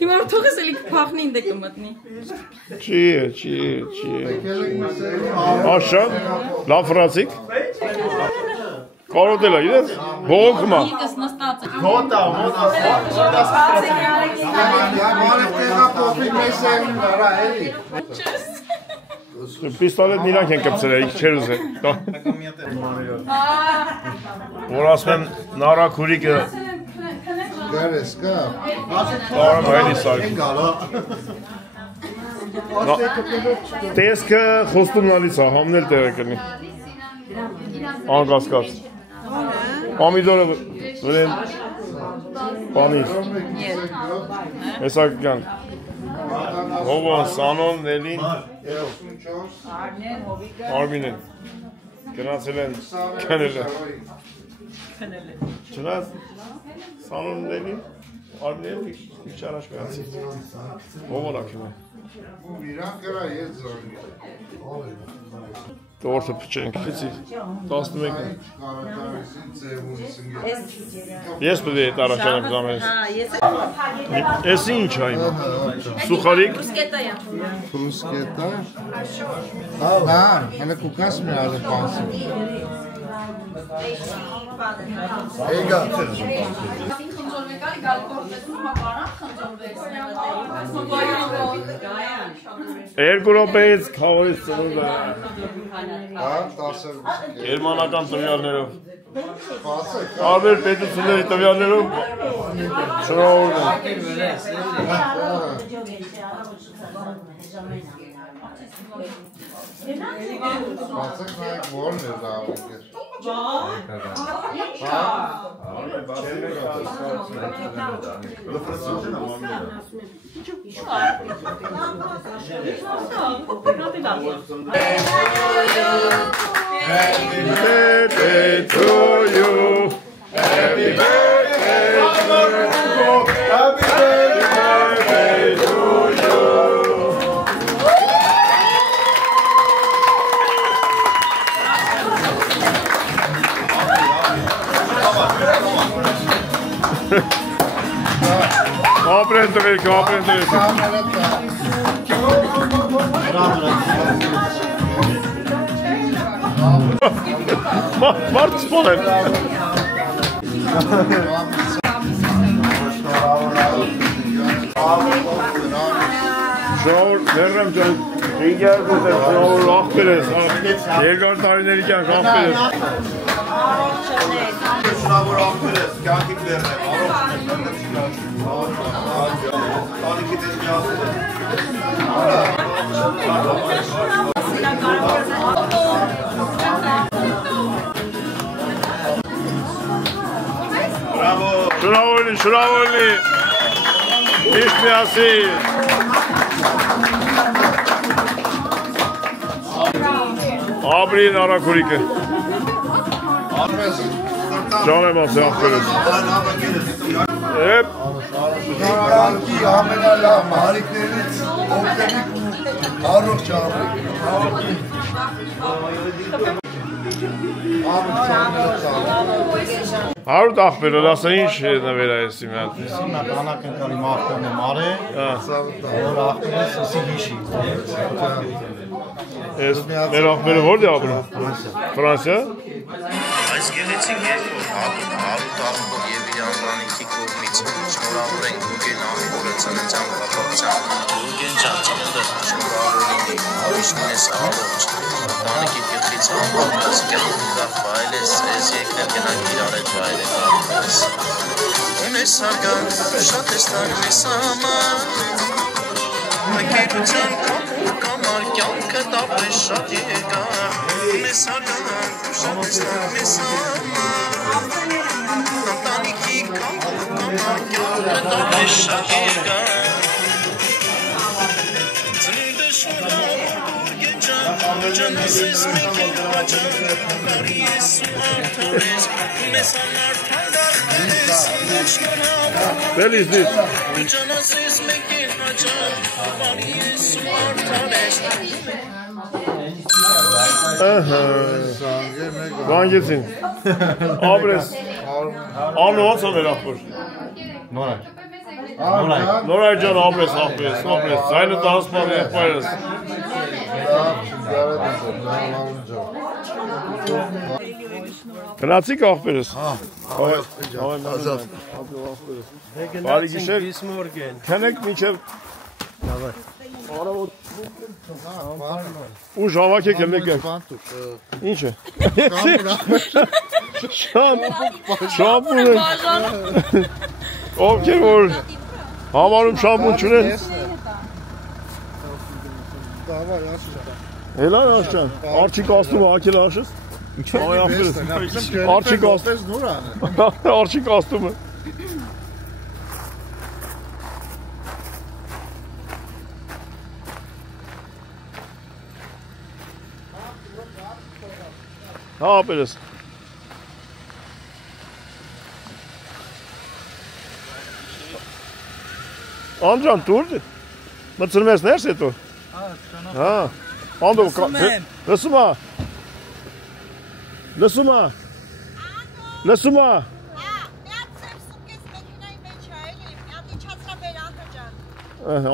Հիմա թողես էլի փախնի ինձ կմտնի։ Չի։ Աշա, լավ ֆրանսիկ։ Կարոտել է, իրենց բողոքմա։ Իտս նստած է։ Մոտա։ Պիստոլետն իրանք են կպցել, իք չեր ուզել։ Որ ասում են նարաքուրիկը Գարես կա։ Կարամ հայլի սարք։ Տեսքը խոստումնալից է, համնել տեղը կլինի։ Անկասկած։ Պամիդորը վրեն պանիր։ Հեսա կգան։ Հովան, Սանոն, Նելին, Արմինեն։ Գնացել են քնել է։ Չնայած Սանոն, Նելին, Արմինեն քիչ առաջ գնացին։ Հովան ակիմ է։ Իրան կրա ես զորի։ Տորթը փչենք, քիցի 11-ը։ Ես պետք է տարաշանեմ զամես։ Ես ինչ այն։ Սուխարիկ։ Ֆրուսկետա։ Հա, հələ կուկաս մի արը պանսի։ Էգա։ Երկու րոպեից քավորից ծնունդ է։ Հա, 10 Գերմանական տվյալներով։ Տարբեր պետությունների տվյալներով շնորհավորում Բացեք նայեք որն է դավիկեր։ Happy birthday to you. Happy birthday to you. Happy birthday to you. Aprende velho, aprende velho. Mark spolen. Şov, nerem can? Diğer burada şov lahberiz. Yergar tarihleri gel lahberiz. Şov lahberiz. Kakiklerine. Bravo. Şuravoli. İşmiyası. Abrin arakurike. Canım asya aferin. Hep. Şuravoli amela marikleriniz. Oktanik arok çağırıyor. Հարուտ աղբերը, լասա ինչ նվեր այս իմ հատ։ Նա դանակ ընկալի մաղթանը մարե, որ աղբերս ուսի հիշի։ Մեր աղբերը որդ է ապրում։ Ֆրանսիա։ Այս գեղեցիկ երկով հարուտ աղբոր և իր անվանիքի կողմից շնորհավոր ենք Գուրգեն աղբորը ծննդյան կապակցության Գուրգեն ջան ծննդը շնորհավոր լինի ուրիշնես առողջ տանիքի գլխից ամբողջ կյանք ուրախ վայելես ես եկնել գնանք իրար հետ վայելեք աղբորս ունես արգան շատ ես տան մեզ համար Մկերության կամար կյանքը տապես շատ երկար Մեզ արգան շատ ես տան մեզ համար Ընտանիքի կամար կյանքը տապես շատ երկար Ծնունդը շնորհավոր Գուրգեն ջան Ջանս ես մեկ էլ հաճան Բարի ես ու արդար ես Մեզ համար թանդախներ ես Շնորհավոր Բելիզնից Ջանս ես մեկ էլ հաճան Բարի ես ու արդար ես Զանգեցին։ Ապրես։ Անու ոնց ա վերապուր։ Նորայ ջան ապրես, զայնը տասպան եղբայրս։ Գնացիք աղբերս։ Բարի գիշեր։ Քնեք մինչև Ուժ հավաքեք ելեք եք։ Ինչ է։ Շամպուն է։ Ովքեր որ համարում շամպուն չունեն։ Հելա Աշճան, արջի կաստումը հակել աշես։ Արջի կաստումը։ Հա, ապերես։ Անդրան, տուրդ է։ Մծրում ես ներս հետո։ Հա, անդով, լսում ա։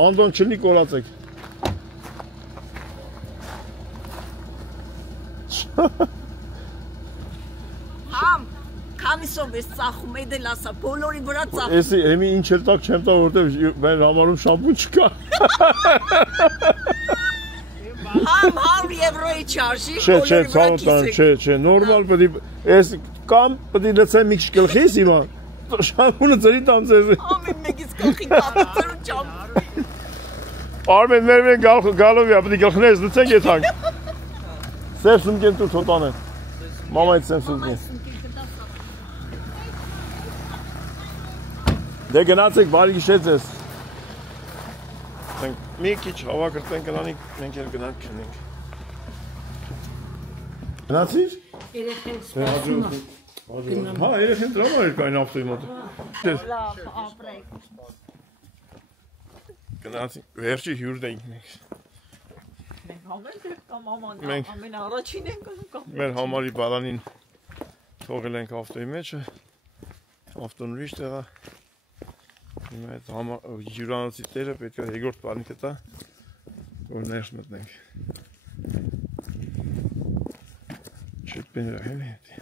Անդոն չլի կորացեք։ Քանիսով ես ծախում, էդ էլ ասա, բոլորի վրա ծախում։ Էսի հեմի ինչ էլ տակ չեմ տա, որտև մեր համարում շամպուն չկա։ Համ 100 եվրոյի չարժի, բոլորի վրա կիսեք։ Չէ, նորմալ պտի, ես կամ պտի լծեմ մի քիչ գլխիս հիմա, շամպունը ծրի տամ ձեզ։ Ամեն մեկից գլխի կապը ծրու ճամպուն։ Արմեն մեր գալով յա, պտի գլխներս լծենք եթանք։ Սև սումկեն տուր թոտան է, մամայից սև սումկեն։ Դե գնացեք, բարի գիշեր ձեզ։ Մի քիչ հավաքրտեն կնանիք, մենք էլ գնանք քնենք։ Գնացիր։ Երեխեն սպասում է։ Հա, երեխեն դրամա էր կային ավտոյի մոտ։ Լավ, ապրեք։ Գնացի, վերջի հյուրն էինք մենք։ Մենք համենք ենք կամ ամեն առաջին ենք կամ։ Մեր համարի բալանին թողել ենք ավտոյի մեջը, ավտոն ուրիշ տեղա։ Հիմա այդ հյուրանոցի տերը պետք է երկրորդ բանիքը տա, որ ներս մտնենք։ Չետ բենել հեն հետի։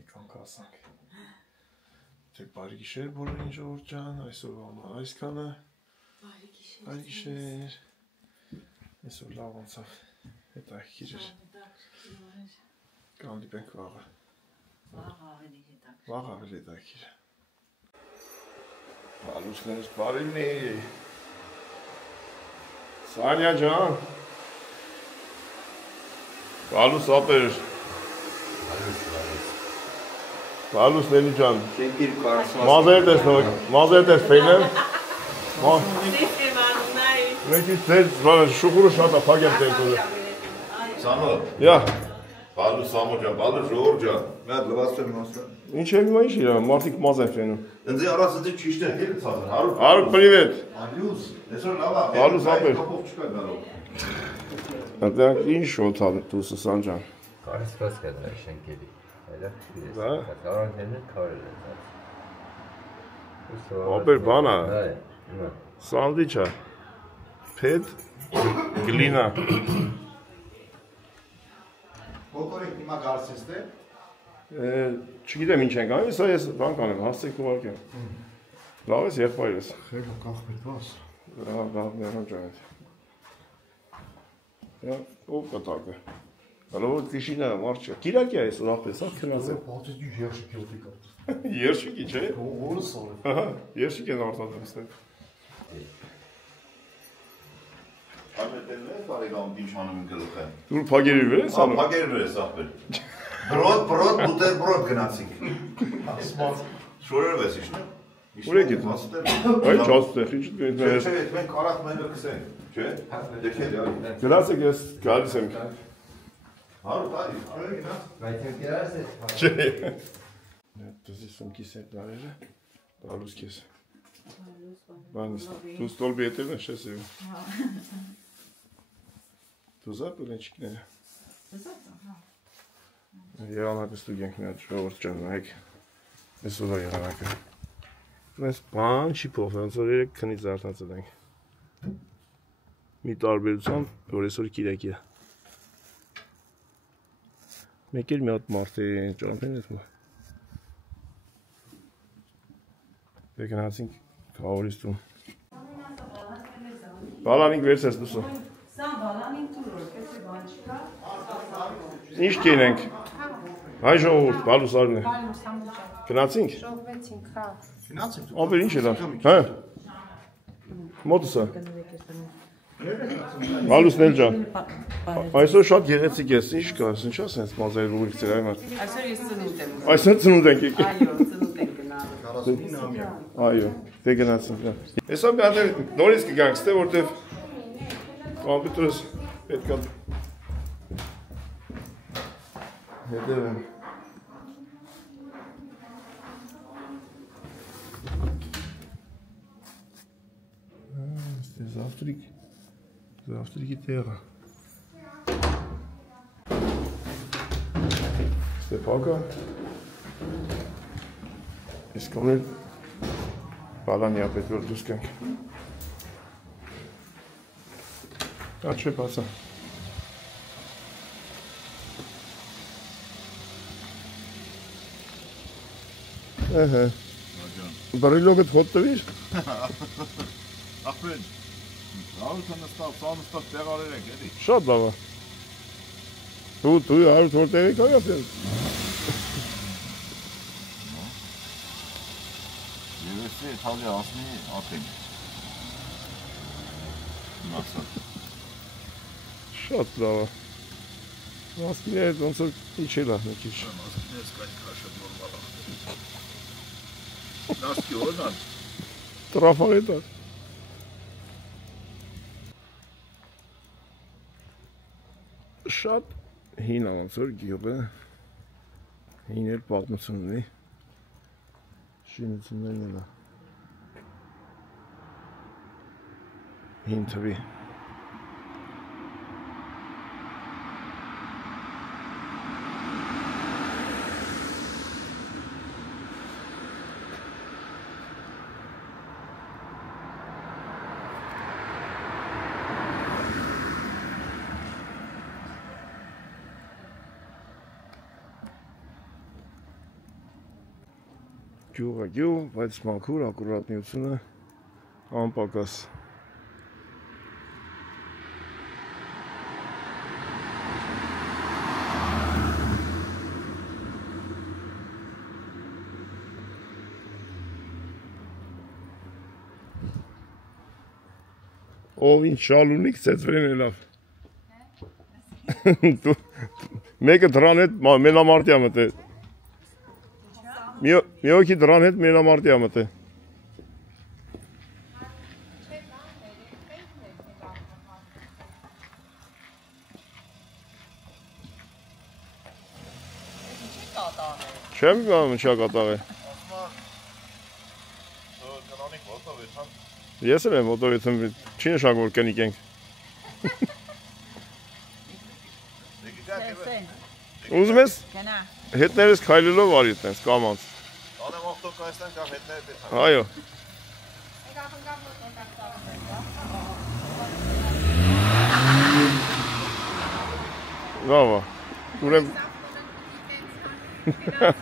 Եկանք ասանք։ Թե բարի գիշեր բոլորին ժողովուրդ ջան, այսօր համար այսքանը։ Բարի գիշեր։ Այսօր լավ անցավ, հետաքրքիր էր։ Կհանդիպենք վաղը։ Վաղ ավելի հետաքրքիր է։ Բալուսներս բարինի։ Սանյա ջան։ Բալուս ապեր։ Բալուս Լելի ջան։ Մազեր տես ֆեյլեր։ Մեկից ձեր շուխուրը շատ է փագել տենքորը։ Սամո։ Յա։ Բալու Սամո ջան, բալու ժողովուրդ ջան։ Մի հատ լվացել իմաստը։ Ինչ է հիմա ինչ իրա, մարդիկ մազ են ֆենում։ Ընձի առածը ճիշտ է, հել ցածր, Հարու, պրիվետ։ Ալյուս, այսօր լավ է։ Բալուս ապեր։ Կապով չկա գալով։ Այդտեղ ինչ շոթ ա դու Սուսան ջան։ Կարծրած կդրա շենքերի։ Այլա։ Դա։ Կարանտինը քարել է։ Ապեր բան է։ Սանդվիչ է։ Փեդ գլինա։ Կոկորեք հիմա գարսես թե։ Չգիտեմ ինչ ենք անում, սա ես բան կանեմ, հասցեք ուղարկեմ։ Լավ ես եղբայրս։ Խելը կախվեց բաս։ Լավ ներան ջան։ Ով կտակը։ Հալո տիշինա մարդ չէ։ Կիրակի է այսօր ախպես, հա քնած է։ Բացի դու երշիկի օդի կա։ Երշիկի չէ։ Օրը սարը։ Ահա, երշիկ են արտադրում ստեղ։ Ամենտեն է բարեկամ ինչ անում գլուխը։ Դու փագերի վեր ես անում։ Փագերի վեր ես ախպեր։ Բրոդ, բուտերբրոդ գնացինք։ Ասմաց։ Շորեր ես իշնը։ Ուր եք եք։ Այ ճաստեղ, ինչ դու Չէ, մենք կարախ մենը կսենք, չէ։ Դեքել յա։ Գնացեք ես գալիս եմ։ Հարու տարի, արի գնա։ Բայց երաս է։ Չէ։ Դուզի սումքիս հետ դարերը։ Բալուս քեզ։ Բան, դու ստոլբի հետևն ես ես։ Դու Բուզա բուլենչիկները։ Երանակը ստուգենք մի հատ ժողովուրդ ջան, նայեք։ Այսօր է եղանակը։ Այս բան չի փոխվել, ոնց որ երեք քնից զարթացել ենք։ Մի տարբերությամբ, որ այսօր Կիրակի է։ Մեկ էլ մի հատ մարդ է ճամփեն էս։ Դե գնացինք Քավորից տուն։ Բալանինք վերցես դուսո։ Սա բալանին տուրը, կեսի բան չկա։ Ինչ կինենք։ Հայ ժողովուրդ, բալուսարն է։ Գնացինք։ Շողվեցինք, հա։ Գնացինք։ Ապեր ինչ է դա։ Հա։ Մոտս է։ Բալուսն էլ ջան։ Այսօր շատ գեղեցիկ է, ինչ կա, ինչ է սենց մազեր ուղիք ծեր այ մարդ։ Այսօր ես ծնունդ եմ։ Այսօր ծնունդ ենք եկել։ Այո, ծնունդ ենք գնալու։ 49-ամյա։ Այո, դե գնացինք։ Այսօր մի հատ նորից կգանք, ստե որտեվ կոմպյուտերս պետք է հետևեմ։ Ստե Завтрики տեղը։ Ստեփակը։ Իսկ ոներ բալանիա պետք որ դուս գանք։ Դա չէ բացա։ Ահա։ Բարիլոգը հոտ տվիր։ Ախպեն։ Լավ նստավ տեղարեր ենք, էլի։ Շատ լավ է։ Դու այլ որ տեղի կայաս ես։ Եվ էստի թալի ասնի ատենք։ Մասատ։ Շատ լավ է։ Մասկի հետ ոնց որ իջել է մի քիչ։ Մասկիներս կային քաշը նորմալ է։ Նաստի օրնան։ Տրաֆարետ է։ Շատ հին է ոնց որ գյուղը։ Հին էլ պատմություն ունի։ Շինություններն են։ Հին թվի։ Գյուղը գյուղ, բայց մաքուր, ակուրատնությունը անպակաս։ Ով ինչ շալունիկ ծեծվրեն է լավ։ Մեկը դրան հետ մենամարտյա մտե։ Մի օքի դրան հետ մենամարտի ամտ է։ Չեմ գանում ինչա կատաղ է։ Ես էլ եմ ոտովիցում, չի նշակ որ կնիկ ենք։ Ուզում ես հետներս քայլելով արի տենց կամանց։ Անեմ ավտոկայստան կամ հետները պետք է։ Այո։ Լավ է։ Ուրեմն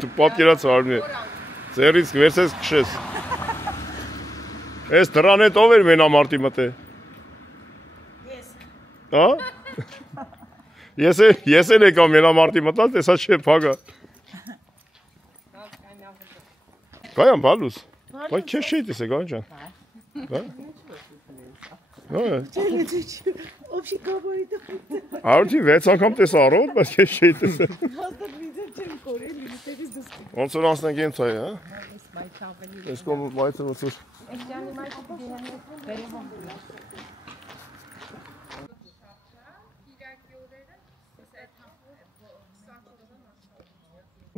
դու պատկերած արնի։ Ձեռից վերցես քշես։ Այս դրան հետ ով էր մենամարտի մտե։ Ես։ Հա։ Ես էլ եկա մենամարտի մտած, տեսա չէ փագա։ Կայամ բալուս։ Բայց քեզ չի տեսեք ան ջան։ Հա։ Հա։ Общий говорит. Արդի 6 անգամ տեսա առողջ, բայց քեզ չի տեսել։ Հաստատ վիզեր չեմ կորել, լիստերից դուրս։ Ոնց որ անցնենք հենց այ, հա։ Այս կողմ մայթը ոնց որ։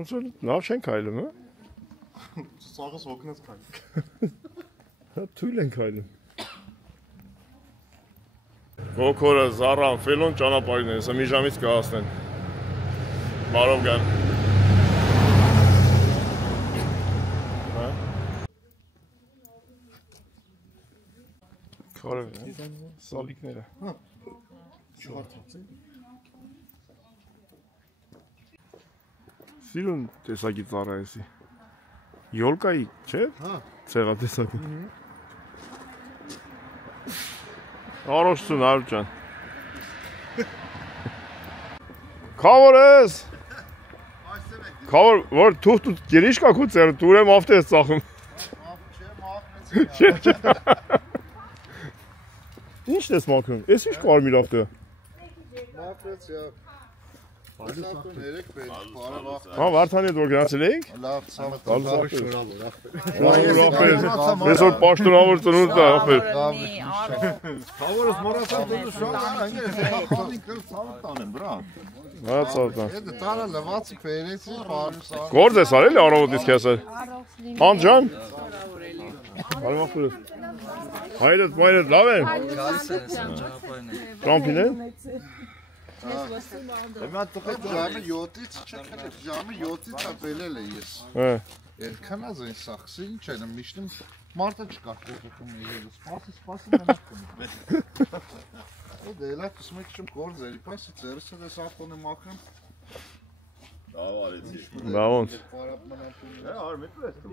Ոնց որ լավ չեն քայլում, հա։ Սաղս հոգնես քայլ։ Հա թույլ են քայլում։ Հոքորը Զարան Ֆելոն ճանապարհին է, հեսա մի ժամից կհասնեն։ Բարով գան։ Քարը սալիկները։ Սիրուն տեսակի ծառա է էսի։ Յոլկայի, չէ՞։ Հա։ Ցեղա տեսակի։ Առողջություն Արուր ջան։ Քավոր ես։ Քավոր, որ թուղթ գերիշ կա քո ծերը, դու ուրեմն ավտե ես ծախում։ Ինչ ես մաքրում։ Էս ինչ կարմիր ավտե։ Մաքրեցի։ Հա, Վարդանի հետ որ գնացել էիք։ Լավ, ցավը շնորհավոր։ Այսօր պաշտոնավոր ծնունդ է, ախպեր։ Քավորս մոռացա դու շատ անգամ խաղին կլ ցավը տանեմ, բրան։ Հա, ցավը տան։ Այդ տանը լվացի ֆերեցի, բարս։ Գործ ես արել առավոտից քեսը։ Անջան։ Բարև ախպեր։ Հայրդ, մայրդ լավ են։ Ճամփին են։ Հիմա տղա ժամը 7-ից չքել, ժամը 7-ից ապելել է ես։ Հա։ Երկան аз այն սախսի ինչ են, միշտում մարդը չկա կողքում իրենց։ Սպասի մենակ կունի։ Դե լավ, սմեք չեմ գործերի, պասի ծերս է դες ապոնը մաքրեմ։ Լավ արեցի։ Լավ ոնց։ Արմետ ես դու։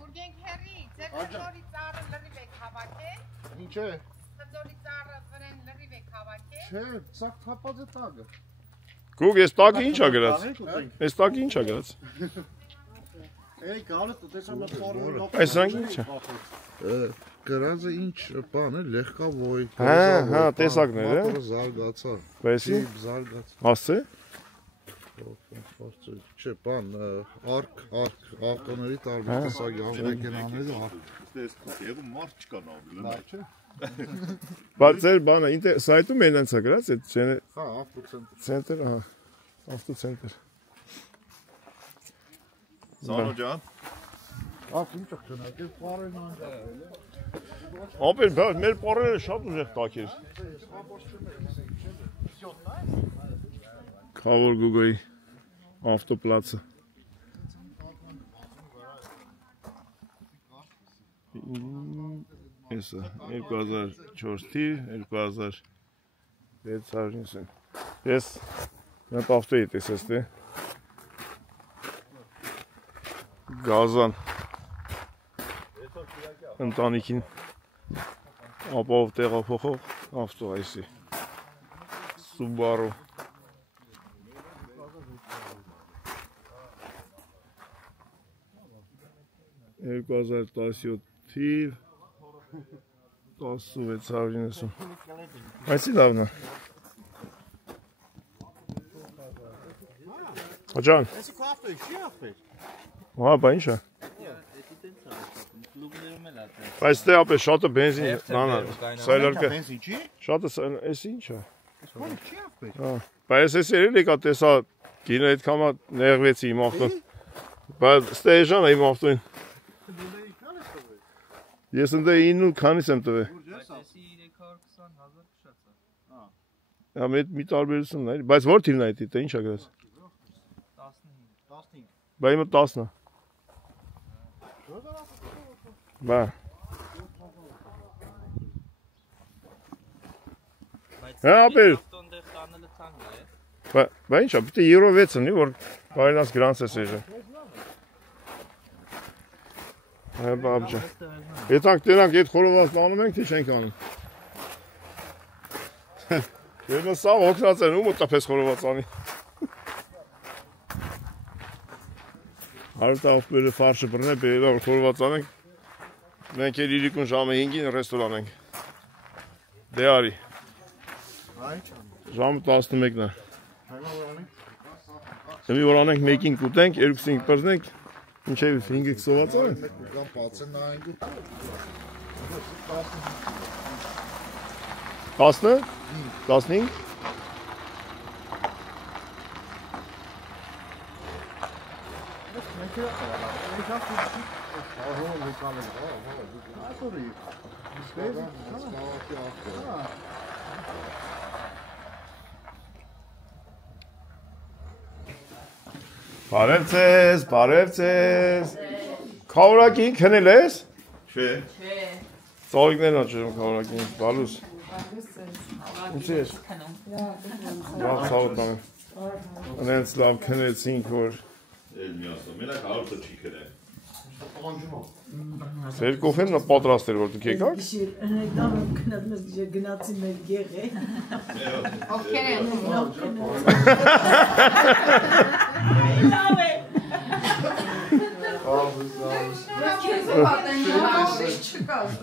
Ուրգենք հերի, ձեր խորի ծառը լրիվ եք հավաքել։ Ինչ է։ Խորի ծառը վրան լրիվ եք հավաքել։ Չէ, ցախ թափած է տագը։ Գուգ, այս տակը ի՞նչ ա գրած։ Այս տակը ի՞նչ ա գրած։ Էй, գալը տեսամ փորը։ Այս զանգը ի՞նչ է։ Գրածը ինչ բան է, լեղկա ոյ։ Հա, տեսակներ է։ Զարգացա։ Բեսի։ Զարգաց։ Հասցե։ Չէ, բան, արկ, ավտոների տարբեր տեսակի ավտոմեքենաները արկ։ Դες եղու մարդ չկա նավի, լավ չէ։ Բայց ձեր բանը սայթում են այնց է գրած, այդ չեն։ Հա, ավտոցենտր։ Ցենտր, հա։ Ավտոցենտր։ Սանո ջան։ Ահա ինչ չնայեք, պարեն անջատել է։ Ապեր, բա մեր պարերը շատ ուժեղ տակեր։ Քավոր Գուգոյի ավտոպլացը։ Էսա 2004 թիվ, 2690։ Ես նա ավտոյի տեսես դե։ Գազան ընտանիքին ապով տեղափոխող ավտո այսի Subaru 2017 թիվ 1690 Այսի լավն է Աջան Էսի քո ավտոյի չի ախպեր։ Հա, բա ինչ է Բայց դե ապե շատը բենզին նանա Սայլարկը Բենզին չի։ Շատը էսի ինչ է Քո չի ախպեր։ Հա Բայց էս երել եկա տեսա գինը այդ կամա նեղվեցի իմ ավտոն Բայց ստեժան է իմ ավտոին Ես ընդ 9 քանից եմ տվել Այսի 320,000 քշացա Հա մի տարբերությունն է Բայց որ թիվն է դա ինչ է գրած 15 Բա իմը 10-ն է Բա Հա ապեր Տոնդեղ տանելը ցանկ է Բա ինչ է պիտի եվրո 6 ունի որ բարինաս գրանց է սեժը Հա բաբջա Եթանք տենանք այդ խորովածն անում ենք թե չենք անում Եվ սա հոգնած են ու մոտապես խորոված անի Հարուտ ավպերը ֆարշը բրնե բերելա որ խորոված անենք Մենք էլ իրիկուն ժամը 5-ին ռեստորան ենք Դե արի Ժամը 11-ն է Հիմի որ անենք 1-ին կուտենք, 2-ին պրզնենք Ինչև 5-ը կսոված անենք Կամ բացեն նայենք 10-ը? 15? Բարև ձեզ։ Քավորակին քնել ես։ Չէ։ Ծաղիկներն աճում քավորակին, բալուս։ Ինչ ես։ Լավ ցավտան։ Անենց լավ քնեցինք որ։ Էլ մի ասում, մենակ հարցը չի քնել։ Ձեր կոֆեն պատրաստ էր որ դուք եկաք։ Գնացի մեր գեղե։ Ովքեր են։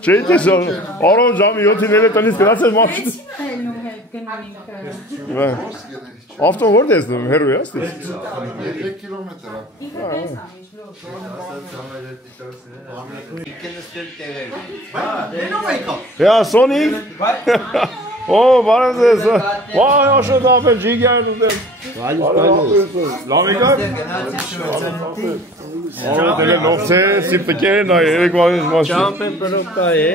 Չէ՞ տեսա։ Առավ ժամի 7-ին տնից գնացել մաշին։ Ավտոն որտե ես դու հերո ես դու։ 3 կիլոմետր է։ Ja, Sonic. Oh, բարև ձեզ։ Վայ, աշոտապ են ջիգյան ուտել։ Լավ եկաք։ Որը դել են ովցե, սիպտկերն այ երեկվանից մաշին։ Ճամպեն պրոպկա է։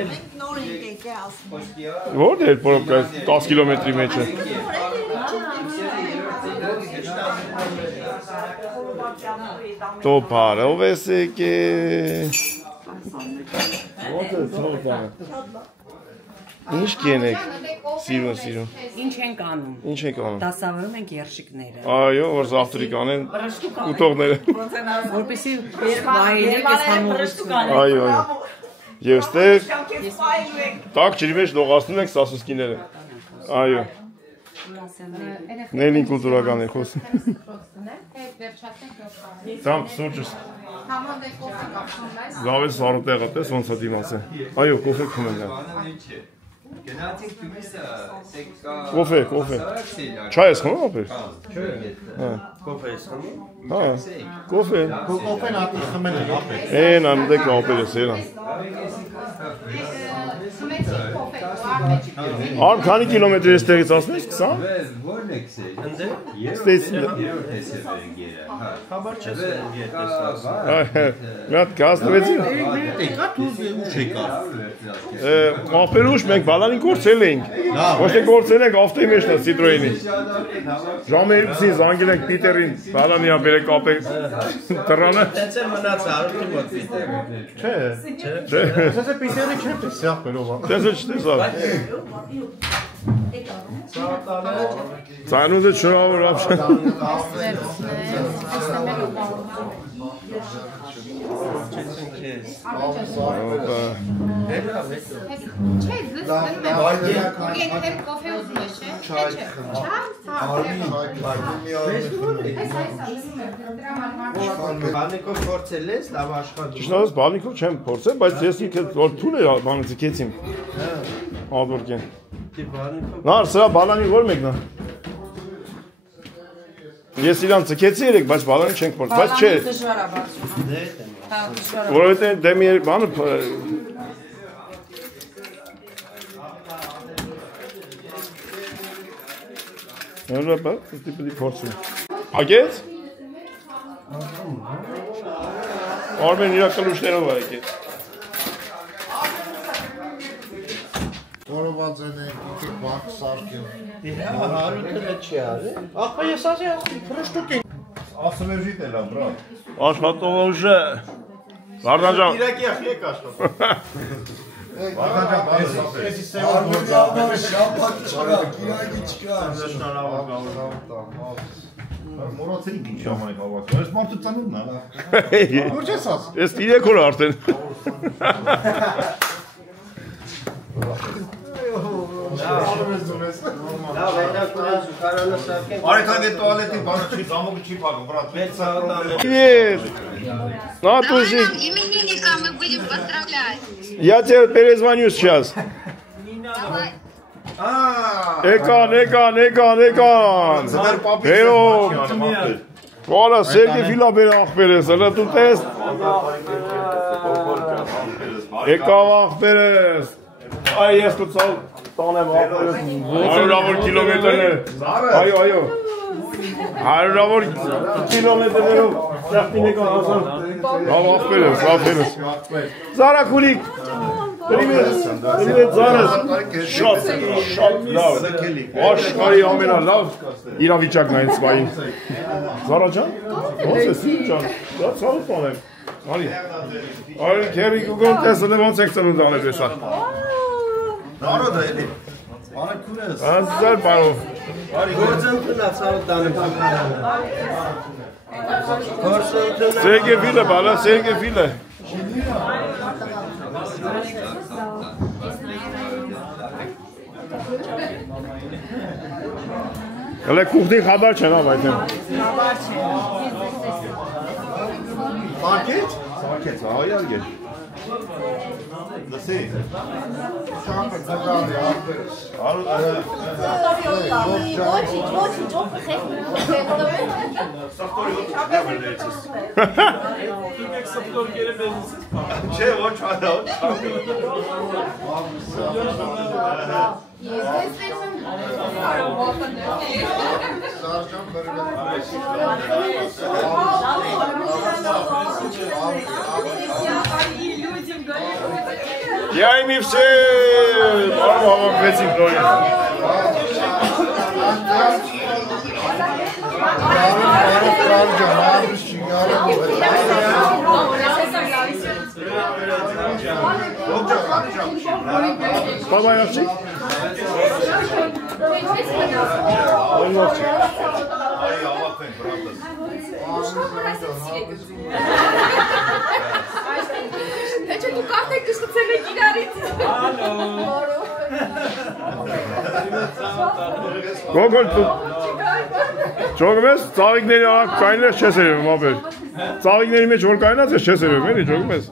Որտե էր պրոպկա 10 կիլոմետրի մեջ է։ То բարով ես եկել։ Ո՞նց է ցողը։ Ինչ կենեք։ Սիրուն։ Ինչ ենք անում։ Ինչ եք անում։ Դասավորում ենք երշիկները։ Այո, որ զավտրիկ անեն ուտողները։ Որպեսզի վայելեք այս համոզությունը։ Այո։ Եվ ստեղ տակ ջրի մեջ լողացնում ենք սասուսկիները։ Այո։ Նելին կուլտուրական է խոսում։ Там սուրճս։ Լավ է սարոտեղը տես ոնց է դիմացը։ Այո, կոֆե խմենք։ Գնացինք Թունիսը, Կոֆե։ Չայ ես խմում ապեր։ Կոֆե ես խմում։ Հա։ Կոֆե։ Կոֆեն ատի խմել են ապեր։ Էն ամդեք ապեր ես էնա։ Արմ քանի կիլոմետր է ստեղից ասնես 20։ Որն եք սեր։ Ստից։ Խաբար չես երտեսած։ Մի հատ կազմեցին։ Եկա դուզ ուշ եկա։ Ապեր ուշ մենք բալանին կորցել էինք։ Ոչ թե կորցել ենք ավտոյի մեջն է Citroën-ի։ Ժամը 2-ին զանգել ենք Պիտերին, բալանի ապերեք ապեր տրանը։ Տենց է մնաց հարուտի մոտ Պիտեր։ Չէ։ Ասես է Պիտերի չեմ տեսավ բերով։ Տեսա չտեսա։ Ծանոթը շնորհավոր ապշան։ Չէ, դու կոֆե ուզում ես, չէ՞։ Չայ։ Բալնիկով փորձել ես, լավ աշխատում։ Ճիշտ ասած բալնիկով չեմ փորձել, բայց ես ինքը որ թուն է բանը ձգեցին։ Ադորկեն։ Նա սրա բալանի որ մեկնա։ Ես իրան ձգեցի երեք, բայց բալանի չենք փորձել, բայց չէ։ Դժվար է բացում։ Որովհետև դեմի բանը Նորը բա, դիպի փորձում։ Ագեց։ Արմեն իր կլուշներով է եկել։ Որոված են բակ սարքել։ Հարուտը չի արել։ Ախպա ես ասի պրոշտուկին։ Ասմերժիտ է լավ, բրատ։ Աշխատողը Վարդան ջան։ Իրակի ախիեք աշխատում։ Մորացրինք ինչ ժամանակ հավաքվում, այս մարդը ծանոթն է։ Որ չես աս։ Ես 3 օր արդեն։ Լավ, հետա կուրան զուգարանը սարքենք։ Արեքան է տուալետի բանը չի, ծամոկը չի պակում, բրատ։ Привет. Натушик. Именинника мы будем поздравлять. Я тебе перезвоню сейчас. Էկան։ Հերո։ Voilà, Sergey Filaberi ախպեր ես, հլա դու տես։ Եկավ ախպեր ես։ Այ ես դու ցալ տանեմ ախպերս։ 100-ավոր կիլոմետրներ։ Այո։ 100-ավոր կիլոմետրներով շախտին եկան հասան։ Լավ ախպեր ես։ Զարակուլիկ։ Привет, Զարես։ Շատ լավ։ Աշխարհի ամենալավ իրավիճակն է այս վայրին։ Զարա ջան, ո՞նց ես ջան։ Դա ցավոտ բան է։ Արի քերի գուգոն տեսնեմ ոնց եք ծնունդ անել էսա։ Նարոդ է էլի։ Արաքուրես։ Ազար բարով։ Արի գործն տնա ցավոտ տանեմ։ Սերգե ֆիլը բալա, Սերգե ֆիլը։ Հələ կուղդի խաբար չեն ավայթեմ։ Խաբար չեն։ Սարքեց, այար գեր։ Լսի։ Շապը ձգալի արտերս։ Չէ, ոչ այո։ Я им и все мама вեցին նորից։ Բաբա յացի։ Թե դու կարդեք կշտցել եք իրարից։ Գոգոլ դու Ճոգում ես, ծաղիկների աղակ կայնես չես երևում, ապեր։ Ծաղիկների մեջ որ կայնած ես չես երևում, էլի, ճոգում ես։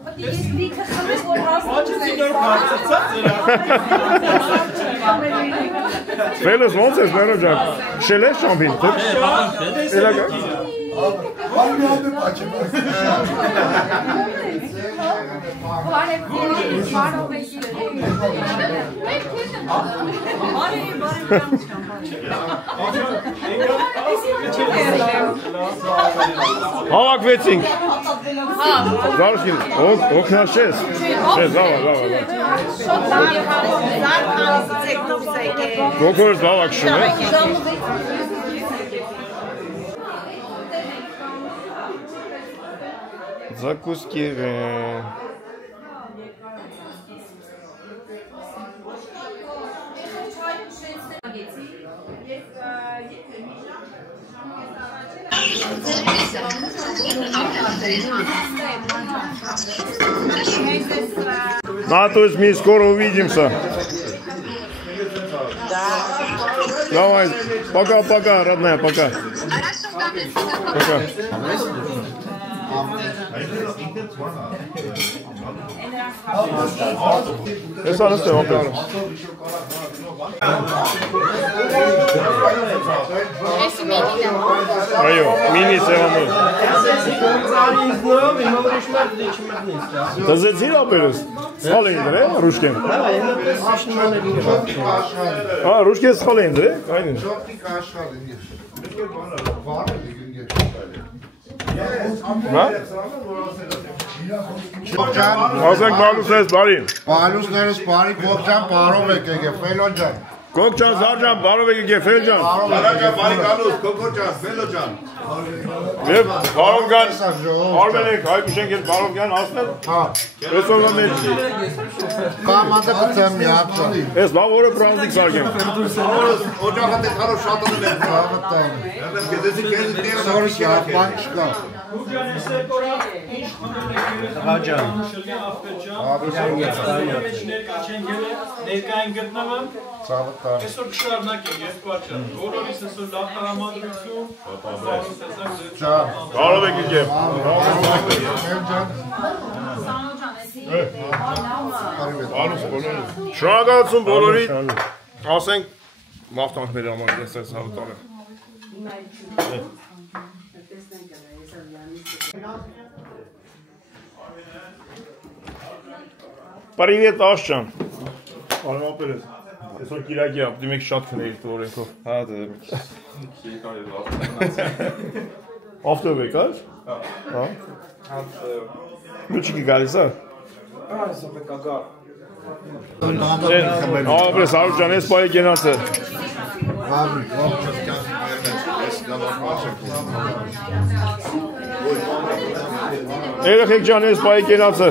Ֆելս ոնց ես, մերո ջան, շել ես շամպին, թե էլակա։ Հավաքվեցինք։ Զարուշկին, օգնած չես։ Չէ, զավա։ Գոգորս հավաքշում է։ Закуски. На, то есть мы скоро увидимся. Давай, пока, родная, пока. Пока. Esa nu se opere. Այո, մինի սեղանը։ Դզեցիր ապերս։ Սխալ էին դրե, ռուշկեն։ Ռուշկեն սխալ էին դրե, այդին։ Հա? Ասենք բալուս ես բարի։ Բալուսներս բարի, Կոկջան բարով եք եկե, Ֆելոն ջան։ Կոկջան, Զարջան, բարով եք եկե, Ֆել ջան։ Զարջան, բարի գալուս, Կոկոր ջան, Ֆելո ջան։ Եվ բարով գան, արմենեք, հայպուշենք ես բարով գան ասնել։ Հա։ Այսօրվա մեջ։ Կամանդը կծեմ միացա։ Ես լավ օրը պրանզիկ սարգեմ։ Օջախը տես հարով շատոնում են։ Սորս յապան չկա։ Հաջան։ Ներկային գտնվում Ցավը տան։ այսօր կշարունակենք երկու արջան։ Բոլորիս այսօր լավ տրամադրություն։ Ջան։ Բարով եք եկե։ Շնորհակալություն բոլորի, ասենք մաղթանքների համար ես այս հավտանը։ Привет, Աշճան։ Արմա Պերես։ Այսօր Կիրակի է, պետք է մեկ շատ քնեիր դու օրենքով։ Հա, դե երկար է լավ։ Ավտով եկար։ Հա։ Լուչիկի գալիս է։ Այս պետք է գա։ Ապես Հարուջան, ես պայի գենացը։ Երեխեք ջան, ես պայի գենացը։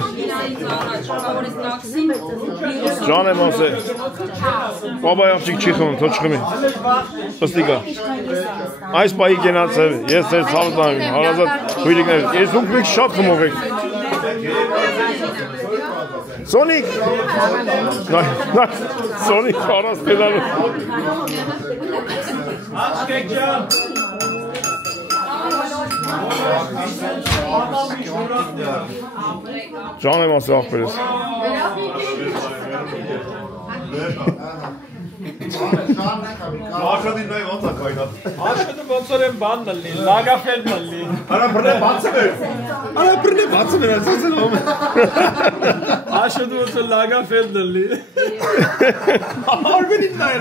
Ջան եմ ասե։ Բաբայ աղջիկ չի խմում, թո չխմի։ Պստիկա։ Այս պայի գենացը, ես ձեր ցավը տանեմ, հարազատ հույրիկներ, ես դուք մեկ շատ խմող եք։ Սոնիկ։ Սոնիկ կարաս պետալու։ Աղջիկ ջան։ Ջան եմ ասե աղբերես։ Աշոտին նայ ոնց է կայնած։ Աշոտը ոնց որ են բան դլի, լագաֆել դլի։ Արա բրնե բացում էր։ Արա բրնե բացում էր, ասած եմ։ Աշոտը ոնց որ լագաֆել դլի։ Արմենին նայր։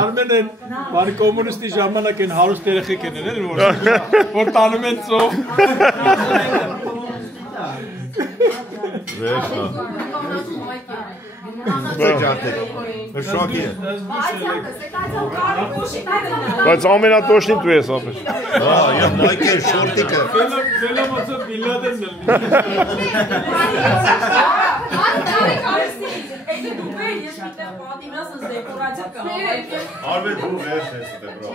Արմենեն, բարի կոմունիստի ժամանակ են հարուստ երեխեք են են, որ տանում են ծով։ Վերջնա։ Բջջարդեք, շոքի է։ Բայց ամենատոշնի դու ես ապեր։ Եվ նայք էր շորտիկը։ Վելոմ ոցով բիլադեն դլի։ Արմեն դու վերջ ես դե բրո։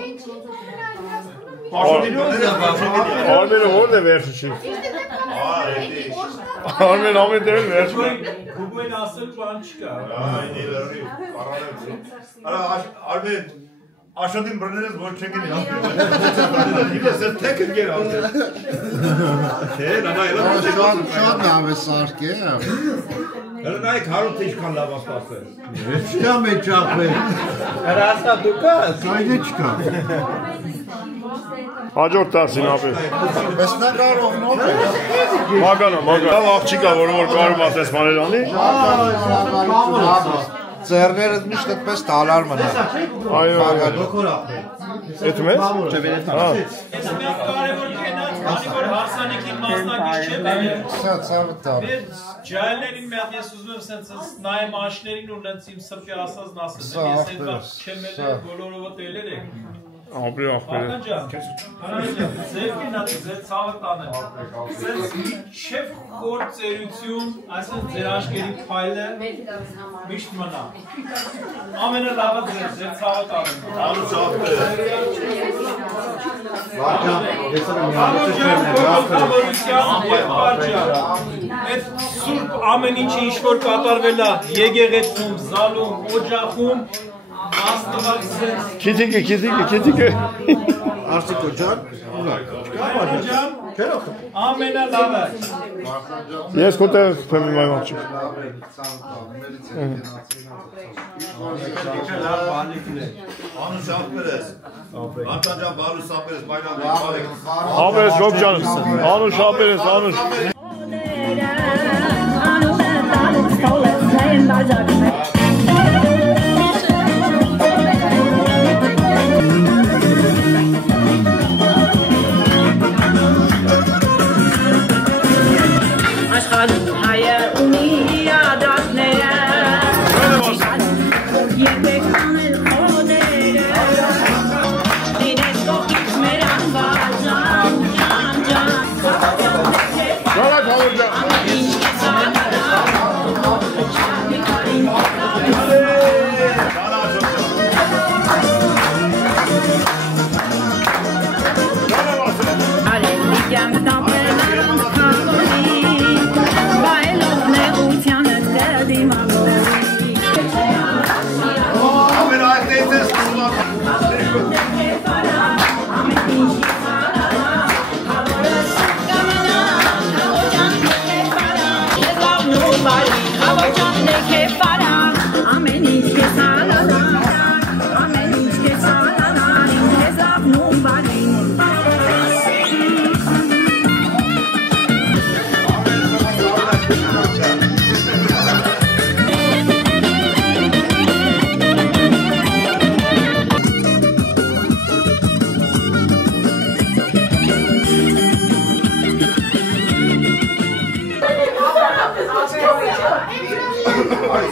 Արմենը ո՞րն է վերջը չի։ Արմեն ամեն դերել վերջը։ Գուգույն ասել բան չկա։ Այն իրարի պարանել։ Արա Արմեն Աշոտին բրներես որ չեն գնի։ Իվես է թեքն գեր ասել։ Չէ, նամա էլա Շատ լավ է սարք է։ Հələ նայք հարուտ ինչքան լավ ասպասը։ Չկա մեջ ճախվել։ Հրասա դու կաս։ Այդը չկա։ Հաջորդ դասին ապեր։ Վստակարով նոտ է։ Մագանա, աղջիկա, որը որ կարում ասես մանել անի։ Ձեռներդ միշտ այդպես տալար մնա։ Այո, Էդ մեզ։ Ես մեկ կարևոր կենաց, քանի որ հարսանիքին մասնակից չեմ եղել։ Սա ցավը տա։ Ջայլներին մի հատ ես ուզում եմ սենց նայեմ աշներին ու նենց իմ սրտի ասածն ասեմ։ Ես այդքան չեմ ելել, բոլորովը տելեր եք։ Ապրի աղբերը։ Ձեր կենաց, ձեր ցավը տանեմ։ Սենց միչև խոր ծերություն, այսպես ձեր աշկերի փայլը միշտ մնա։ Ամենալավը ձեր ցավը տանեմ։ Անուս աղբերը։ Այդ սուրբ ամեն ինչը ինչ-որ կատարվել է եկեղեցում, զալում, օջախում, աստված սենց։ Քիթիկը։ Արցիկո ջան։ Ամենալավը։ Ես քո տեղ խփեմ իմ այ աղջիկ։ Անուս աղբերես։ Անտանջան բարուս աղբերես, բայնան բարեք։ Ապերես գոք ջան, անուշ ապերես, անուշ։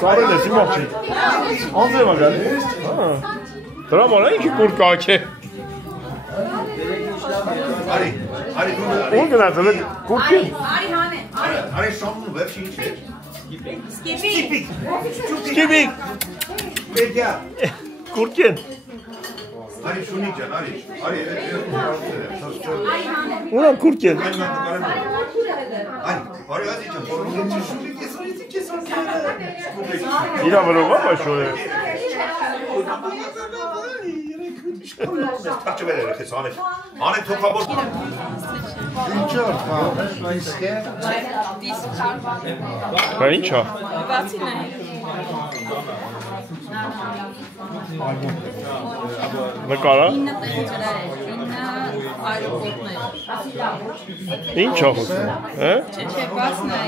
սարել ես իմ աղջիկ։ Անձև ա գալի։ Դրա մորա ինքի կուր կակ է։ Ուն գնաց, կուրքին։ Արի շամն ու վերջի ինչ էր։ Սկիպիկ։ Պետյա։ Կուրքին։ Արի շունի ջան, արի։ Ունամ կուրքին։ Արի ազի ջան, իրա վրով ա բայշոր է։ Թաչը վեր երեխես անեք, անեք թոքավոր։ Ինչ որ իսկ է։ Բա ինչ ա։ Բացին է։ Նկարա։ 9 տեղի ջրեր, 9 այրոպորտներ։ Ինչ ա խոսում, է։ Չէ, բացն է։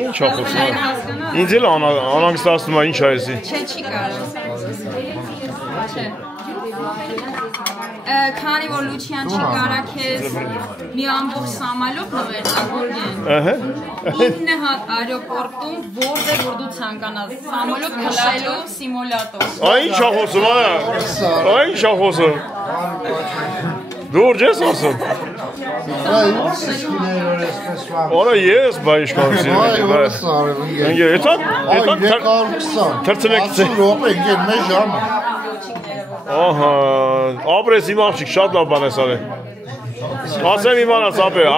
Ինչ ա խոսում։ Ինձ էլ անհանգստացնում ա ինչ ա էսի։ Չէ, չի կարող։ Չէ։ Քանի որ Լուչիան չի կարա քեզ մի ամբողջ սամալոտ նվեր ագորգեն 9 հատ այրոպորտում որտեղ որ դու ցանկանաս սամալոտ քշելով սիմուլյատոր Այ ինչ ա խոսում այ ինչ ա խոսում Դուրջ ես ասում Արա ես բայ իշխանություն Ահա, ապրես իմ աղջիկ, շատ լավ բան ես արել Ասեմ իմանաս ապրել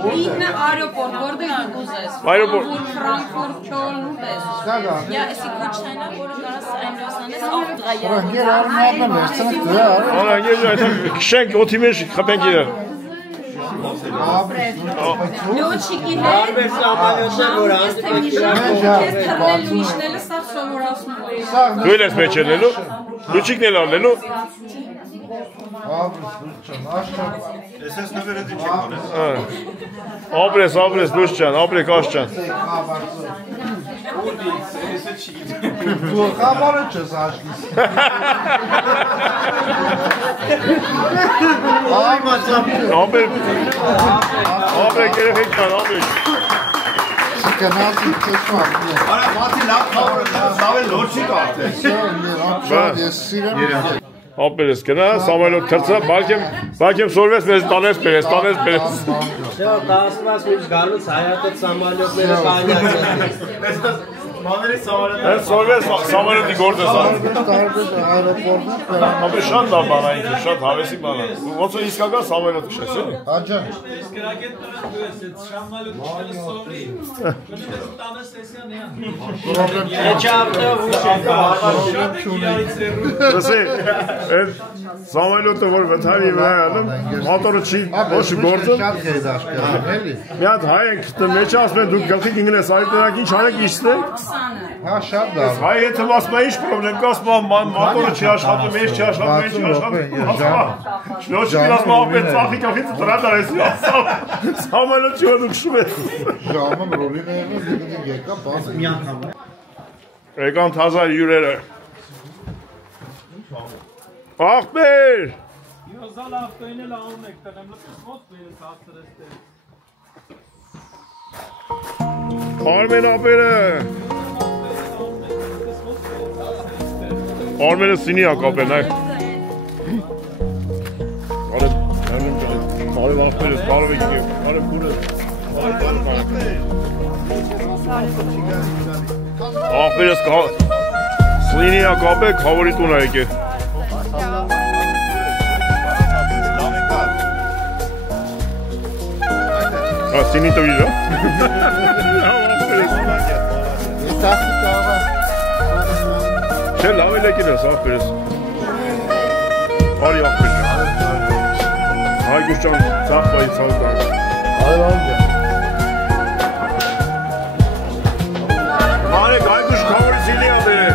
9 այրոպորտ, որտեղ ուզես Այրոպորտ Ֆրանկֆուրտ, Քյոլն ուտես Я если կոչնայնա, որը կարաս այնրոսանես ավտղա Արա, ես քշենք օթի մեջ խփենք իրար Լոչիկիներ Ես թե մի ժամ Ես թռնելու իշնելը սաղ սովորասնում Դու էլ ես մեջ ելնելու Լուչիկն էլ ալնելու Ես ես նվերը դի չեք անես Ապրես, լուչ ճան, ապրեք աշ ճան Դու խաբարը չես աշկիս Ապրեք երեխեք ճան, ապրեք Գնացի չես մապ Արա մատի լավ խավորը լավ էլ լոր չի կարդել Ես սիրեմ Ապերես գնա, Սամվելոտ թրծա, բալքեմ սորվես մեզ տանես պերես Շո, տասված միջ գալուց հայատոտ Սամվելոտները պանյակ Ես սորվես Սամվելոտի գործ ես Ապեր շատ լավ բան այնքի, շատ հավեսի բան Ոնց է իսկական Սամվելոտ քշես է Աջան Սամվելոտը որ վթարի վրա անում, մոտորը չի ոչ գործում Մի հատ հայ ենք մեջ ասում են դուք գլխի կինգնես այդ նրանք ինչ անեք իշտեն Հա շատ լավ Հայ եթե ասում է ինչ պրոբլեմ կա ասում մոտորը չի աշխատում, ես չի աշխատում, ես չի աշխատում Շնոչիկին ասում ապետ ծախի կախից տրադար ես Սամվելոտ չի որ դուք շում ես Ժամը ռոլին է եկա բաց մի անգամ Եկան թազար յուրերը Աղբեր Եոզալ ավտոին էլ անում եք տղեմ լպս ոնց բերես հաստրես Արմեն ապերը Արմենը սինի ակապ է նայ Արև աղբերս, կարև եք և, կարև կուրս Աղբերս սինի ակապ է, կավորի տուն է եք է Սինի տվիր, հա? Չէ, լավ էլ եկել ես, աղբերս Արի աղբեր Հայգուշ ճան, ծախպայի ծալկան Արև աղբեր Մարեք, հայգուշ կավորի սինի աբեր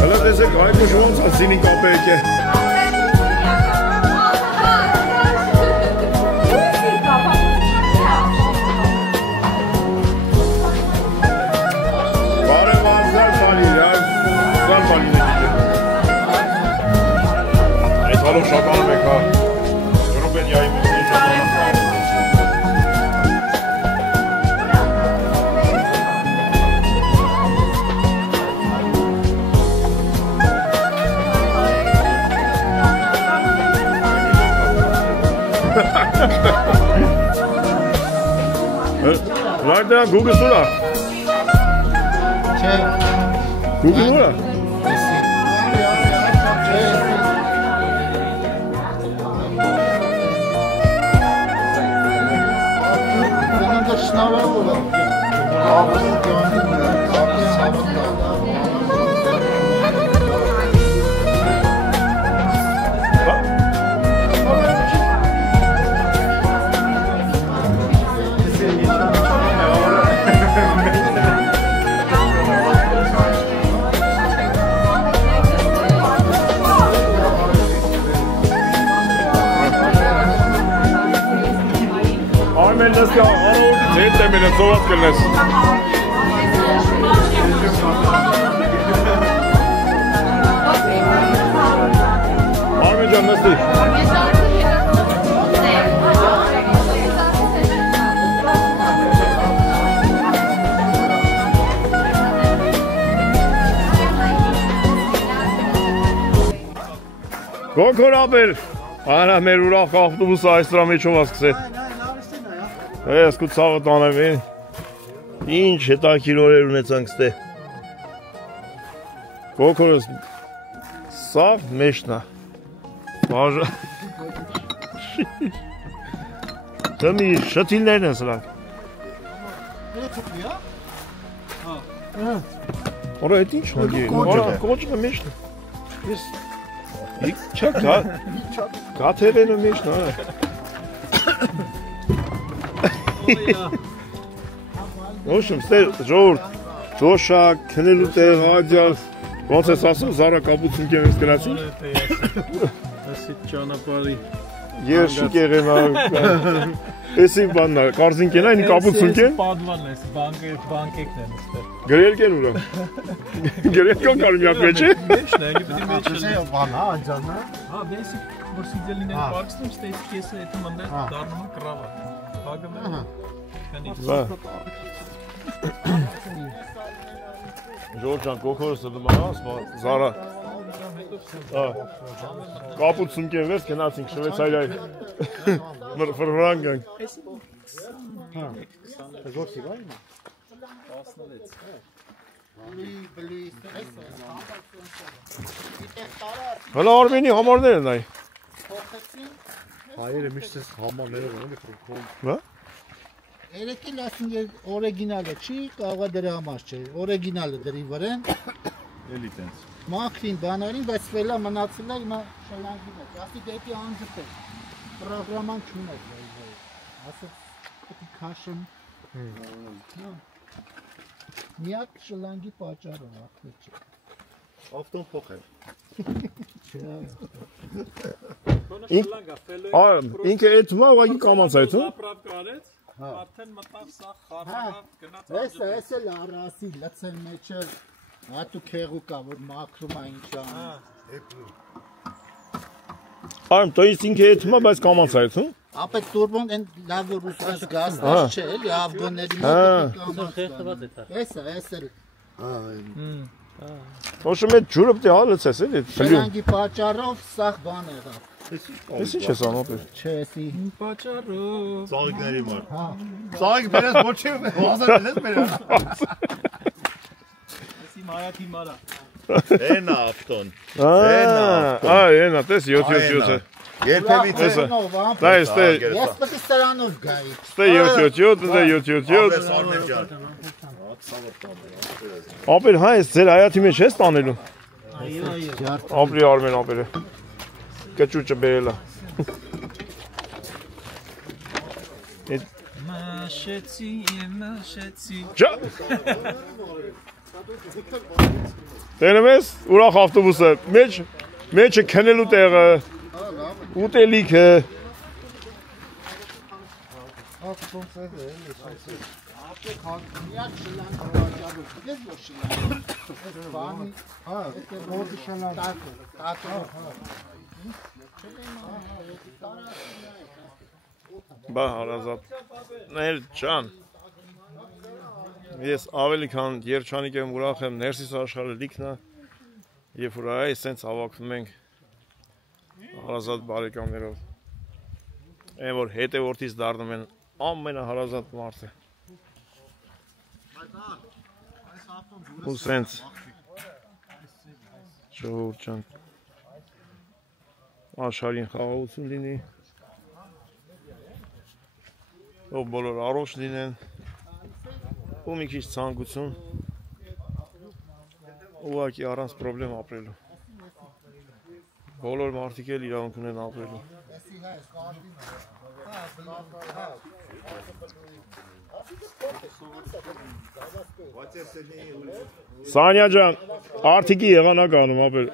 Հլա տեսեք, հայգուշ ոնց է սինի կապ է եկե Հալով շականում եք հա Ռոբենյայի մուսնի շականում Վարդա Google սուրա։ Չէ։ Google ուրա։ Armen das ja auch seht ihr mir das sowas gelassen. Armen can nasıl? Գոքոր ապեր, արա մեր ուրախ ավտոբուսը այս դրա մեջով ասկսել։ Ես կու ծաղը տանեմ են, ինչ հետաքիր օրեր ունեցանք ստե։ Գոքորս սաղ մեջնա, բաժա։ Թմի շտիլներն են սրանք։ Որա էտ ինչ հանգի են, կոճղը մեջնա։ Ես չակ գաթերենը մեջնա։ Ոչմ, ստե ժողորդ, ճոշակ, քնելու տեղ, աջաս, ոնց ես ասում, զարա կապուցին կեմ ես գրացին։ Ասիտ ճանապարի Երշիկ եղենակ, եսի բաննա, կարզին կենա, ինի կապուցին կեն։ Պադվան ես, բանկեկն են ստեղ։ Գրել կեն ուրամ։ Գրել կան կարմյակ մեջ է։ Մեջն է, գիտի մեջն է։ Բանա, աջանա։ Հա, բեսի, որ սիդելին են պարքստում, ստեյց կեսը էտը մնդեր դարնում կրավա։ Հագում է, Ժորժան կոքորսը դմանաս, զարա կապուցում կեն վերս կենացինք շվեցարյայ վրվրան գանք հլա արմենի համարներ են այ Հայերը միշտ ես համարները ոնը Հա? Երեկել ասում օրեգինալը չի, կաղա դրա համար չէ, օրեգինալը դրի վրեն Էլի տենց Մաքրին բանարին, բայց վելա մնացել է հիմա շլանգին է, ասի դեպի անջտ է, պրոգրաման չուն է, ասեց կտի քաշեմ, միակ շլանգի պաճարը ախվի չէ, ավտոն փոխել, ինքը էդ մա ուղագի կամանց այդ Արդեն մտավ սա խարհավ գնաց Էսը էլ առասի լծեն մեջը հատու քեղու կա որ մաքրում է ինչա Արմ то есть ինքը էդ մա բայց կամանց այդ Ապետ տուրբոն են լավ որ ուսած գազդաշ չէ էլի ավգոների մոտ Էսը Ոչմ էդ ջուրը պտի հալեցես էլի Շլանգի պաճարով սաղ բան եղավ Ես ինչ ես անում ապեր Չէ էսի Պաճարով Ծաղիկների մար Ծաղիկ բերես ոչ չի հազար բերես բերես Էսի մարաթի մարա Էնա ավտոն Էնա տես 777 Երբևիցե Դայ ստե Ես պետք է սրանով գայի Ստե 777 դե 777 Սարներ ջան Ապեր հա ես ձեր հայաթի մեջ ես տանելու Ապրի արմեն ապերը Կճուճը բերելա Մաշեցի, մաշեցի Ջա Տենեմ ես ուրախ ավտոբուսը մեջը քնելու տեղը ուտելիքը Միակ շլանգ պաճարով գիտես որ շլանգ բանի որը շլանգ տատո Բա հարազատ ներ ջան Ես ավելի քան երջանիկ եմ ուրախ եմ ներսիս աշխարհը լիքնա Երբ որ այ սենց հավաքվում ենք հարազատ բարեկամներով Այն որ հետևորդից դառնում են ամենահարազատ մարդը ու սենց ժողովուրդ ջան աշխարհին խաղաղություն լինի ով բոլոր առողջ լինեն ու մի քիչ ցանկություն ուղղակի առանց պրոբլեմ ապրելու բոլոր մարդիկ էլ իրավունք ունեն ապրելու Սանյա ջան, արդիկի եղանակ անում ապեր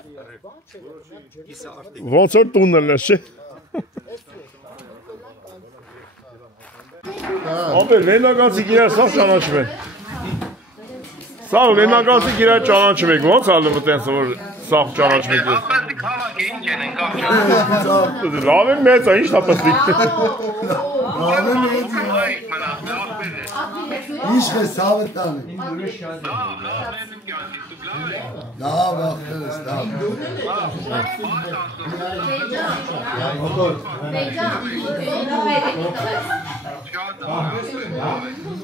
ոնց որ տունն ես չէ ապեր վենդակացիք իրար սաղ ճանաչում են սաղ վենդակացիք իրար ճանաչում եք ոնց ալում տենց որ սաղ ճանաչում եք լավ են մեծ է ինչ տապստիկ Ինչ է սավը տանը լավ ախտերս լավ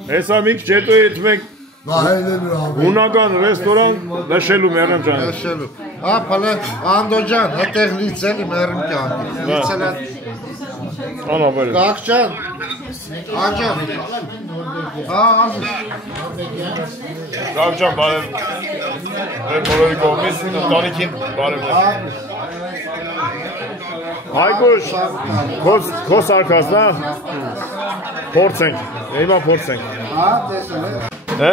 Հեսա միք չետո ետ մեկ Ունական ռեստորան նշելու մերեմ ջան Նշելու Պալե Անդո ջան հետեղ լիցելի մերեմ կյանքի Լիցել է Անաբեր Կաղ ջան Անջան Կաղ ջան բարև բոլորի կողմից ընտանիքին բարև Հայգուշ քո սարկասն է փորձենք հիմա փորձենք Հա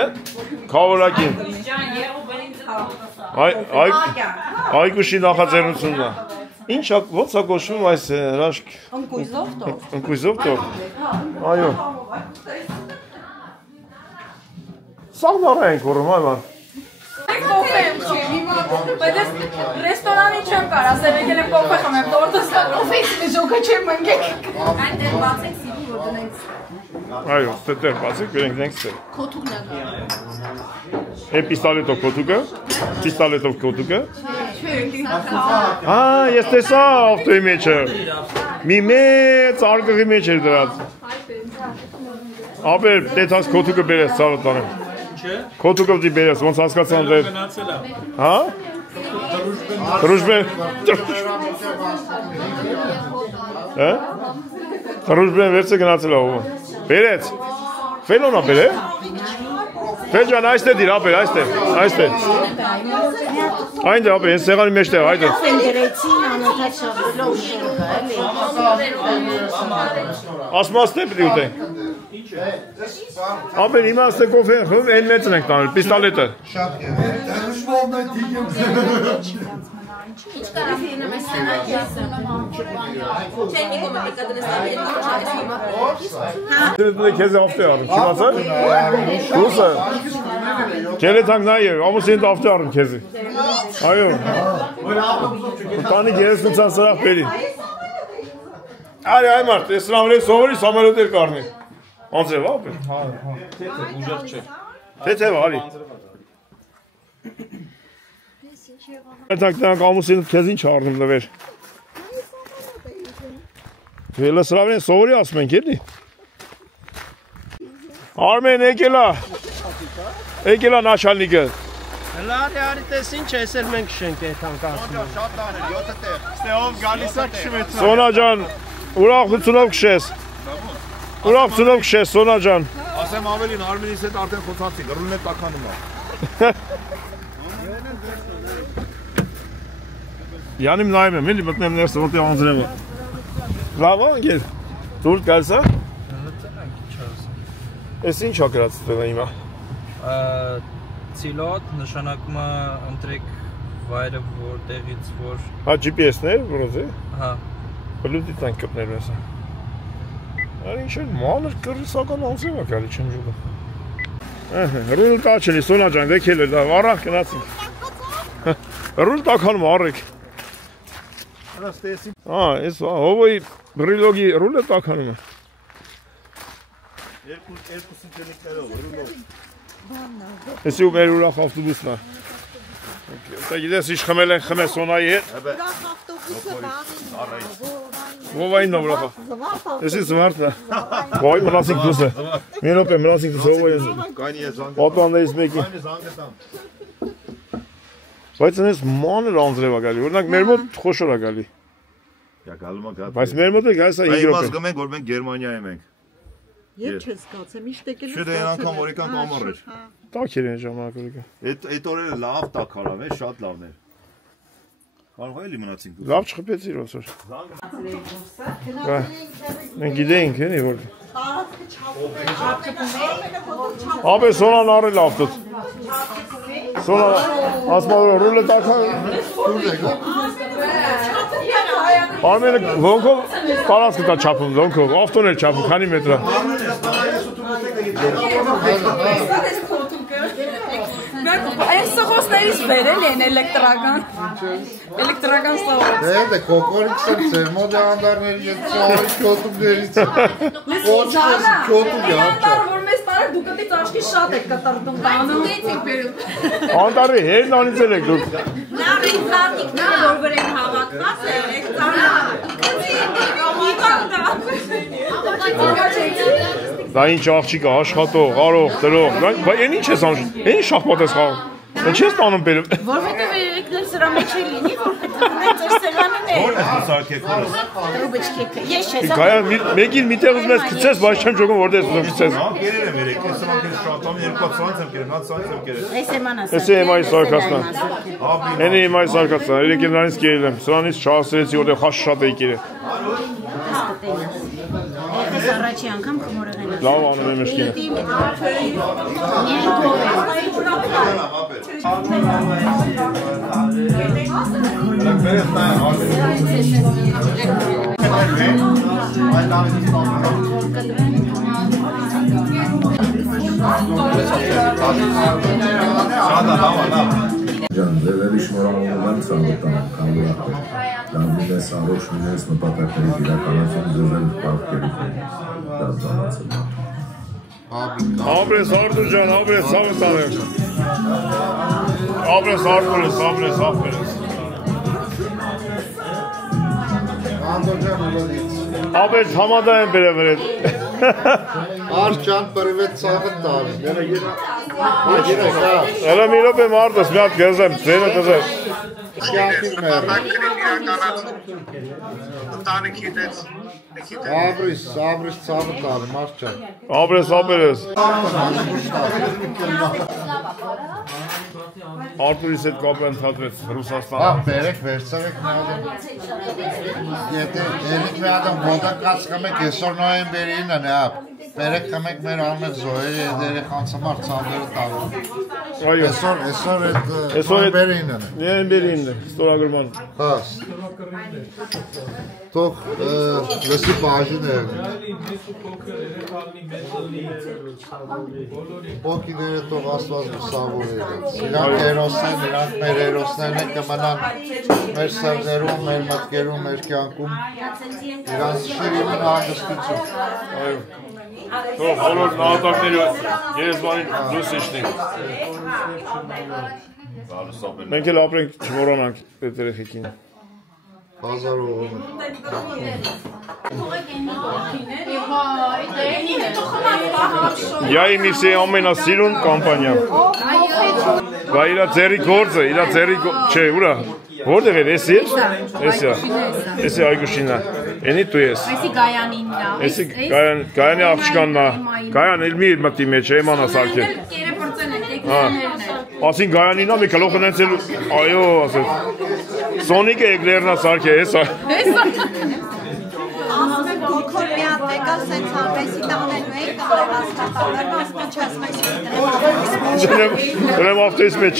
Քավորակին Հայգուշի նախաձեռնությունն է Ինչ ոնց է կոչվում այս հրաշք Ընկույզով տող Այո Սաղն առա ենք որում այման Բայց ես ռեստորանի չեմ կար, ասել եկել եմ կոֆե խմեմ, տորտս կոֆեյցի ժոկը չեմ ընկեք Այնտեղ բացեք սիվի որ դնենք Այո, ստեղ բացեք, վերենք դենք ստեղ Քոթուկն է պիստալետով քոթուկը Պիստալետով քոթուկը ես տեսա ավտոյի մեջը Մի մեծ արկղի մեջ էր դրած Ապեր, տեցած քոթուկը բերես ծավը տանեմ Քոթուկով դի բերես, ոնց հասկացան դեր Հա? Ռուժբեն Ռուժբեն վերցը գնացել ով Բերեց Ֆելոնա բեր է Ֆեջան այստեղ դիր ապեր այստեղ Այնտեղ ապեր ես սեղանի մեջտեղ այդը Ասմաստ է պիտի ուտենք Ապեր հիմա աստե կոֆե են խմում են մեծն ենք տանել պիստալետը Ինչ կարամ լինեմ այս սենակի Չեն նիկոմը դիկա դնես Քեզ ավտե արում, չիմացար? Հուսը Կերեթանք նայ է, ամուսին ավտե արում քեզի Այո Տանի գերես նցան սրախ բերի Արի այ մարդ, ես սրամրել սովորի սամարոտեր կարնի Անձև ապեր Թեթև արի Այդանք նրանք ամուսինդ քեզ ինչ առնում լվեր Վելը սրավին սովորի ասում ենք էլի Արմեն եկելա նաշալնիկը Լարի արի տես ինչ ես էլ մենք շենք էթանք ասում Շատ տաներ, 7 տեղ Ստեղով գալիս է քշում է Սոնա ջան, ուրախությունով քշես Ուրախությունով քշես, Սոնա ջան Ասեմ ավելին, Արմենիս հետ արդեն խոցացինք, ռուլն է տականում է Յանիմ նայում եմ, էլի մտնեմ ներսը, որտեղ անձրեմ է Լավ անգեր, դուր կալս է Ես ինչ ակրած տվե հիմա Ցիլոտ նշանակում է ընտրեք վայրը որտեղից որ Հա GPS-ն է, որոց է Հա Բլուտի տանք կպներում ես Արի ինչ էլ մանր կրիսական անձրեմ է կալի չեմ ժուգը Ռուլ տաչելի, Սոնա ջան, վեկել է, առախ կնացինք Ռուլ տականում առեք Ես հովոյի բրիլոգի ռուլ է տականում է Երկու սինտենիկներով, ռուլով Եսի ու մեր ուրախ ավտոբուսն է Գիտես ինչ խմել են խմես Սոնայի հետ Ուրախ ավտոբուսը բաղին Ովային նավրախա։ Էսի զվարդա։ Ոյ մնացինք դուսը։ Մենոպ է մնացինք դուսը ովայ ես։ Կայնի է զանգ։ Պատաններից մեկի։ Կայնի զանգ եմ։ Բայց այնպես մանր անձրև է գալի։ Օրինակ մեր մոտ խոշոր է գալի։ Յա գալու է գա։ Բայց մեր մոտ է գալիս է 5 րոպե։ Բայց գմենք որ մենք Գերմանիայում ենք։ Եվ չես զգացել, միշտ եկել ես։ Շուտ այն անգամ որ եկանք ամառ էր։ Տաք էր այն ժամանակ օրիկա։ Այդ օրերը լավ տաք արավ է, շատ լավն էր։ Կարող է էլի մնացինք։ Լավ չխփեցիր ոնց որ։ Մենք գիտեինք էլի որ։ Ապե սոնան արել ավտոց։ Սոնան ասմալ ռուլը տակա։ Արմենը ոնքով տարածք կտա չափում, ոնքով, ավտոն էլ չափում, քանի մետրա։ Այն սողոսներից վերել են էլեկտրական սողոս։ Դե կոկորիքս եմ ծեր մոտ անդարների և ծավարի կոտումներից կոտում Անդար, որ մեզ տարել դուք ատից աշկի շատ եք կտրտում տանում։ Անտարի հերն անիցել եք դուք։ Նարին ծատիկն որ վր են հավակված եք Դա ինչ աղջիկ է, աշխատող, արող, տրող, են ինչ ես անում, են ինչ շախմատ ես խաղում, են չես տանում բերում։ Որովհետև եկնել սրա մեջ է լինի, որ պետք է սերվանին է։ Որ է սարքեք որս։ Ռուբեչկեքը, ես չես։ Գայան մեկին միտեղ ուզում ես կծես, բայց չեմ ճոգում որտեղ ես ուզում կծես։ Գերել եմ երեք, ես մանք ես շատամ, երկու սանց եմ կերել, նած սանց եմ կերել։ Էսի էմայի սարկասնա։ Էնի էմայի սարկասնա, երեք եմ նրանից կերել եմ, սրանից չհասրեցի, որտեղ խաշ շատ էի կերել։ Առաջի անգամ խմորեղեն է։ Լավ անում եմ մշկինը։ Ձևերի շնորհավորում եմ ցանկանում կամուրակը։ Դանդինես առողջ լինես նպատակների իրականացում ձևեր պարտքերի դարձանացում։ Ապրես Արտուր ջան, ապրես ցավս արեք։ Ապրես Արտուրս, ապրես ապրես։ Անդոր ջան ուլից։ Ապրես համադա եմ բերել։ Արջ ջան պրիվետ ցավը տալ։ Ելա մի րոպե մարդս մի հատ գզեմ, ձենը գզեմ։ Ապրիս ցավը տալ, մարդ ջան։ Ապրես ապրես։ Արտուրիս հետ կապը ընդհատվեց Ռուսաստանը։ Բերեք վերցրեք մի հատ։ Եթե ելիք մի հատ մոտակ կացկամեք այսօր նոյեմբերի 9-ն է, բերեք խմեք մեր անմեղ զոհերի հետ երեխանց համար ցանդերը տալու։ Այսօր այդ նոյեմբերի 9-ն է։ Նոյեմբերի 9-ն է, ստորագրման։ Հա։ Թող լսի բաժին է։ Ոգիները թող Աստված լուսավորի։ Իրանք հերոսներ, իրանք մեր հերոսներն են կմնան մեր սերներում, մեր մտքերում, մեր կյանքում։ Իրանց շիրիմն հանգստություն։ Այո։ Թող բոլոր նահատակները երեսվանին լույս իջնի։ Մենք էլ ապրենք չմոռանանք այդ երեխեքին։ Հազարով Я им все ամենասիրուն կամպանիա։ Վայ իրա ձերի գործը, չէ, ուրա։ Որտեղ է, էսի է։ Էսի այգուշինա։ Էնի դու ես։ Այսի Գայանինն է։ Էսի Գայանի աղջկանն է։ Գայան էլ մի մտի մեջ է, էմանա սարքել։ Կերեպրծել են, տեքստաներն են։ Ասին Գայանինն է, մի գլոխը նենցել, այո, ասել։ Սոնիկը էգլերնա սարք է, հեսա։ Ասում եմ գոքոր մի հատ եկալ սենց հարվեսի տանելու էի կարող ասկատալներ, ասկա չես մեսի Ուրեմ ավտոյիս մեջ։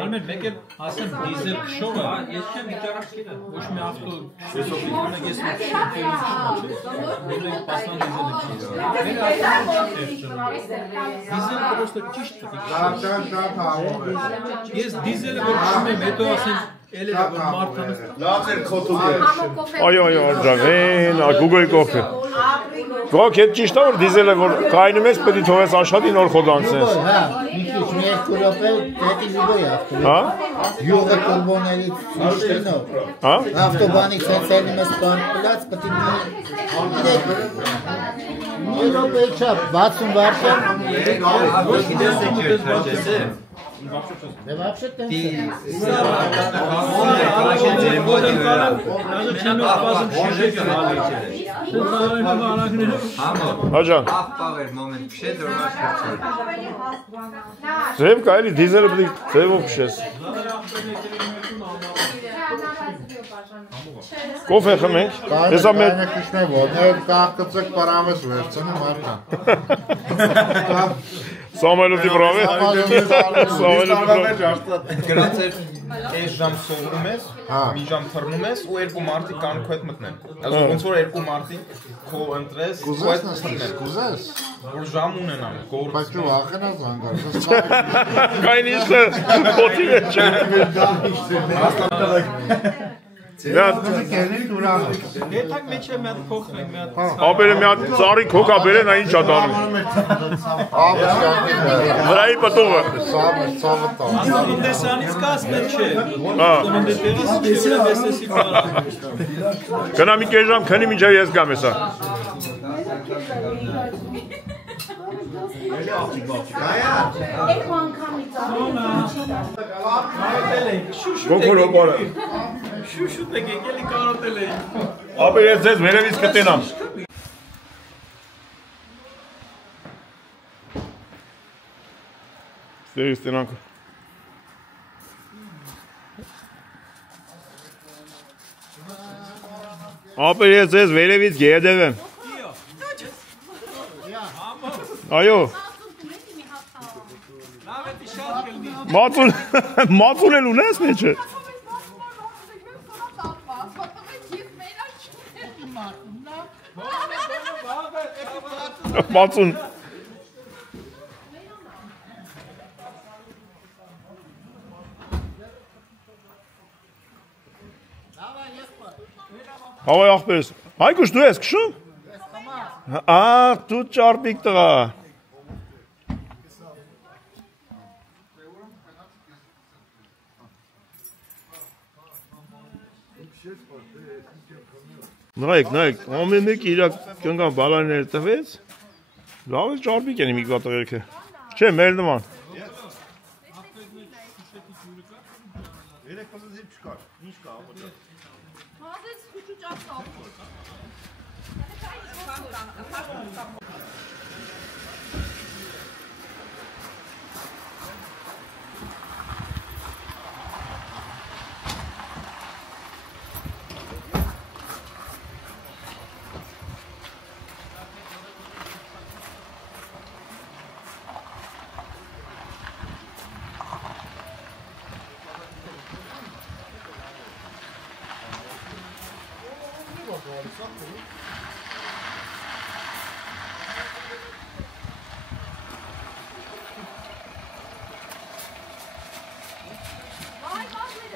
Արմեն, մեկ էլ ասեմ դիզել քշողը, ես չեմ ինտերակտիվ, ոչ մի ավտո շեսովիկանը ես Ես դիզելը որ քշում եմ, հետո ասեմ Էլերա որ մարդանց լավ էր քոթում այո ջան Google կողքը Գոք հետ ճիշտ է որ դիզելը որ կայնում ես պետք է թողես աշխատի նոր խոդ անցնես Հա մի քիչ մի րոպե պետք է զուգոյ ավտո Հա յուղը կորբոներից շուշտինով Հա ավտոբանից հենց ես պլաց պետք է մի րոպե չափ 60 վարքան Ոչ դες եք քաջեսը Да вообще-то Հաջան Ձև կայլի դիզերը պետք ձևով քշես Կոֆե խմենք Հեսա մեր քշնե ոտներ կաղկծեք պարամես վերցնի մարդան Սամալովի բրավե Գրած էր այս ժամ սովորում ես, մի ժամ թռնում ես ու երկու մարդիկ կան քո հետ մտնեն։ Այսինքն ոնց որ երկու մարդիկ քո ընտրես, քո հետ մտնեն։ Կուզես։ Որ ժամ ունենան, գործ։ Բայց ու ախենա զանգար։ Կային իշը պոտի մեջ։ Եթակ մեջ է մի հատ փոխվենք, մի հատ Ապերը մի հատ ծառի քոկա բերեն, այն ինչ ադանում Վրայի պտուղը Տնտեսանից կասմեն չէ Տնտեսանից տեսել եմ էստեսի պարա Կնա մի կես ժամ քնի մինչև ես գամ եսա Գոքոր օպարը Շուշուտ եք եկելի կարոտել էի Ապեր ես ձեզ վերևից կտենամ Ստերից տենանք Ապեր ես ձեզ վերևից գեդև եմ Այո Մածուն էլ ունես մեջը Մածուն Հավայ աղբերս Հայկուշ դու ես կշում? Դու ճարպիկ տղա Նայեք, ամեն մեկ իր կնգան բալաները տվեց Լավ էլ ճարպիկ են մի կվա տղերքը Չէ, մեր նման Երեք պասը զիպ չկար, ինչ կա ապոտը Մազես խուճուճ ասա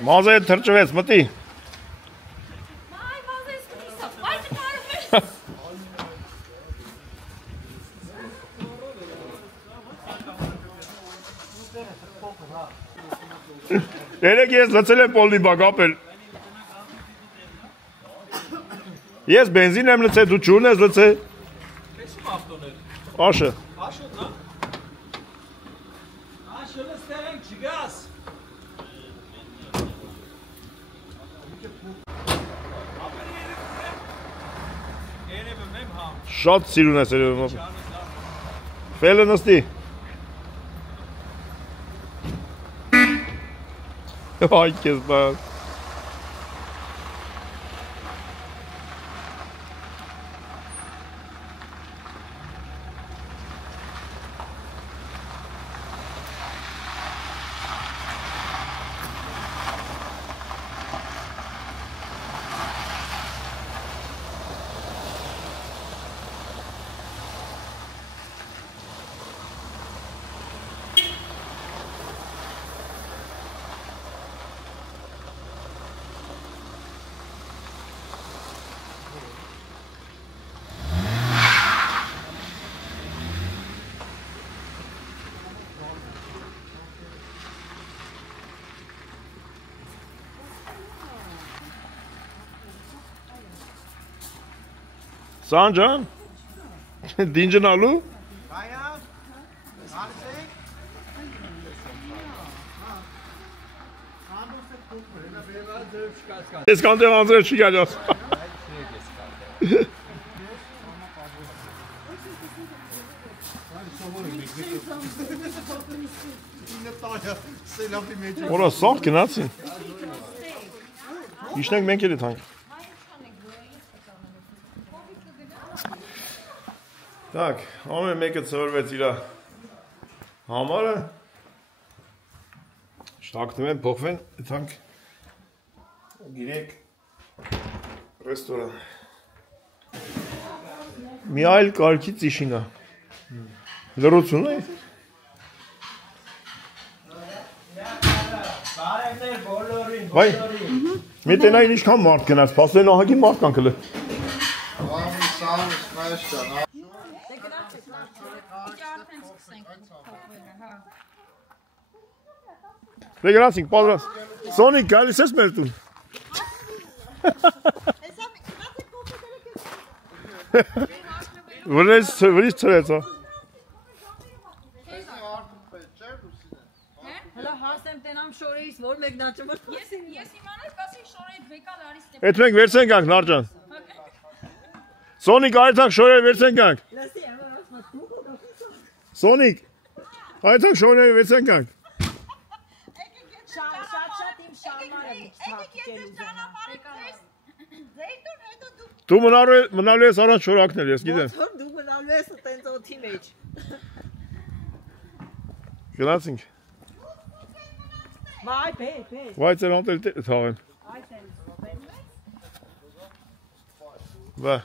Մազը հետ թրջվեց, մտի Երեք ես լծել եմ պոլնի բակ ապել Ես բենզին եմ լծել, դու չուրն ես լծել Աշը Աշը լստերենք չգաս Շատ սիրուն ես երևում Ֆելը նստի Այ կեզ բար Սանջան, դինջնալու։ Ես կանտեղ անձրել չի գալյաս։ Որա սաղ կնացին։ Իշնենք մենք էլ է թանք։ Так, ամեն մեկը ծորվեց իրա համարը։ Շտակնում են, փոխվեն, թանք գիրեք ռեստորան։ Մի այլ կարգի ծիշինա։ Լրություն է։ Վայ, մի տենային իշքան մարդ կնաց, պասլեն ահագի մարդ կան կլը։ Դե գնացինք, պատրաստ։ Սոնիկ, գալիս ես մեր տուն։ Վրից ծրեց, հա։ Հլա հասեմ տենամ շորեիս, որ մեկնաճը մրտվասին։ Ես իմանալ կասին շորեիտ վեկալ արիս տեպ։ Էդ մենք վերցեն գանք, Նարջան։ Սոնիկ, այդանք շորեր վերցեն գանք։ Սոնիկ, այդանք շորեր վերցեն գանք։ Շատ իմ շարմարը թակկել ուզենա։ Դու մնալու ես առանց շորակնել, ես գիտեմ։ Ոնց որ դու մնալու ես տենց օթի մեջ։ Գնացինք։ Վայ, բե։ Վայ, ծեր անտել թաղեմ։ Այ տենց։ Վա։